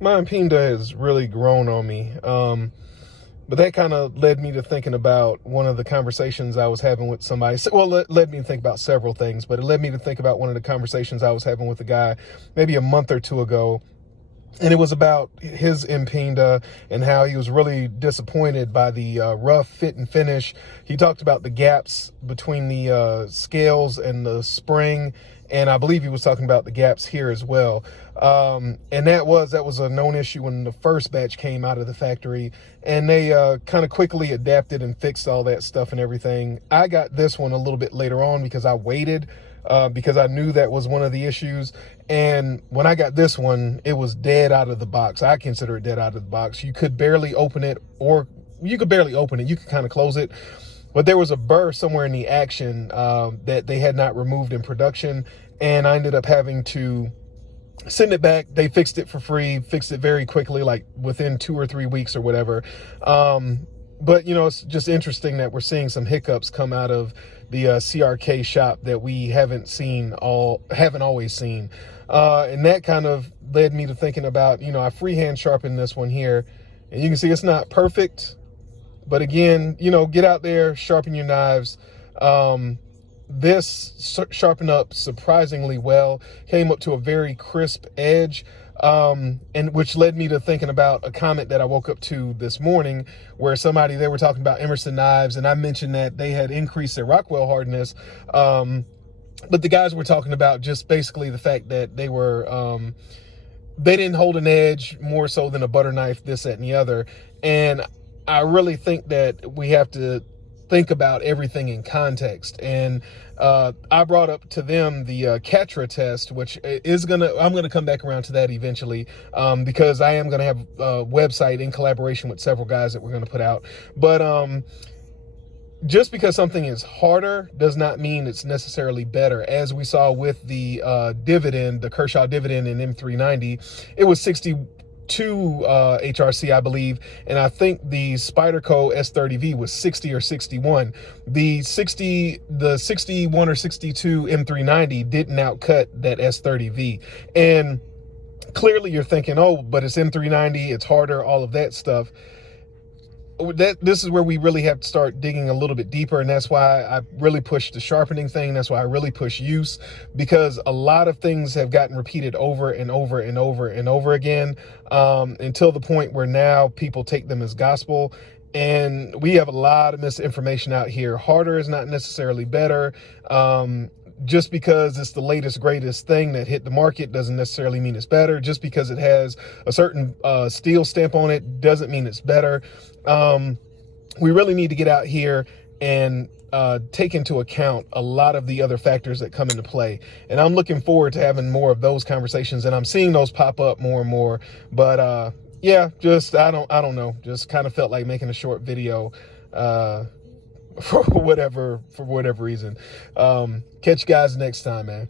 my Impinda has really grown on me. But that kind of led me to thinking about one of the conversations I was having with somebody. Well, it led me to think about several things, but it led me to think about one of the conversations I was having with a guy maybe a month or two ago. And it was about his Impinda and how he was really disappointed by the rough fit and finish. He talked about the gaps between the scales and the spring, and I believe he was talking about the gaps here as well. And that was a known issue when the first batch came out of the factory, and they kind of quickly adapted and fixed all that stuff and everything. I got this one a little bit later on because I waited. Because I knew that was one of the issues. And when I got this one, it was dead out of the box. I consider it dead out of the box. You could barely open it, or you could barely open it. You could kind of close it. But there was a burr somewhere in the action that they had not removed in production. And I ended up having to send it back. They fixed it for free, fixed it very quickly, like within 2 or 3 weeks or whatever. But, you know, it's just interesting that we're seeing some hiccups come out of the CRK shop that we haven't always seen. And that kind of led me to thinking about, you know, I freehand sharpened this one here, and you can see it's not perfect. But again, you know, get out there, sharpen your knives. This sharpened up surprisingly well, came up to a very crisp edge. And which led me to thinking about a comment that I woke up to this morning where they were talking about Emerson knives, and I mentioned that they had increased their Rockwell hardness. But the guys were talking about just basically the fact that they didn't hold an edge more so than a butter knife, this, that, and the other. And I really think that we have to think about everything in context. And I brought up to them the Katra test, which I'm gonna come back around to that eventually, because I am gonna have a website in collaboration with several guys that we're gonna put out. But just because something is harder does not mean it's necessarily better. As we saw with the Dividend, the Kershaw Dividend in M390, it was 62 HRC, I believe, and I think the Spyderco S30V was 60 or 61. The 61 or 62 M390 didn't outcut that S30V. And clearly you're thinking, oh, but it's M390, it's harder, all of that stuff. This is where we really have to start digging a little bit deeper, and that's why I really push the sharpening thing. That's why I really push use, because a lot of things have gotten repeated over and over and over and over again, until the point where now people take them as gospel. And we have a lot of misinformation out here. Harder is not necessarily better. Just because it's the latest, greatest thing that hit the market doesn't necessarily mean it's better. Just because it has a certain steel stamp on it doesn't mean it's better. We really need to get out here and take into account a lot of the other factors that come into play. And I'm looking forward to having more of those conversations, and I'm seeing those pop up more and more. But yeah, just I don't know. Just kind of felt like making a short video for whatever reason. Catch you guys next time, man.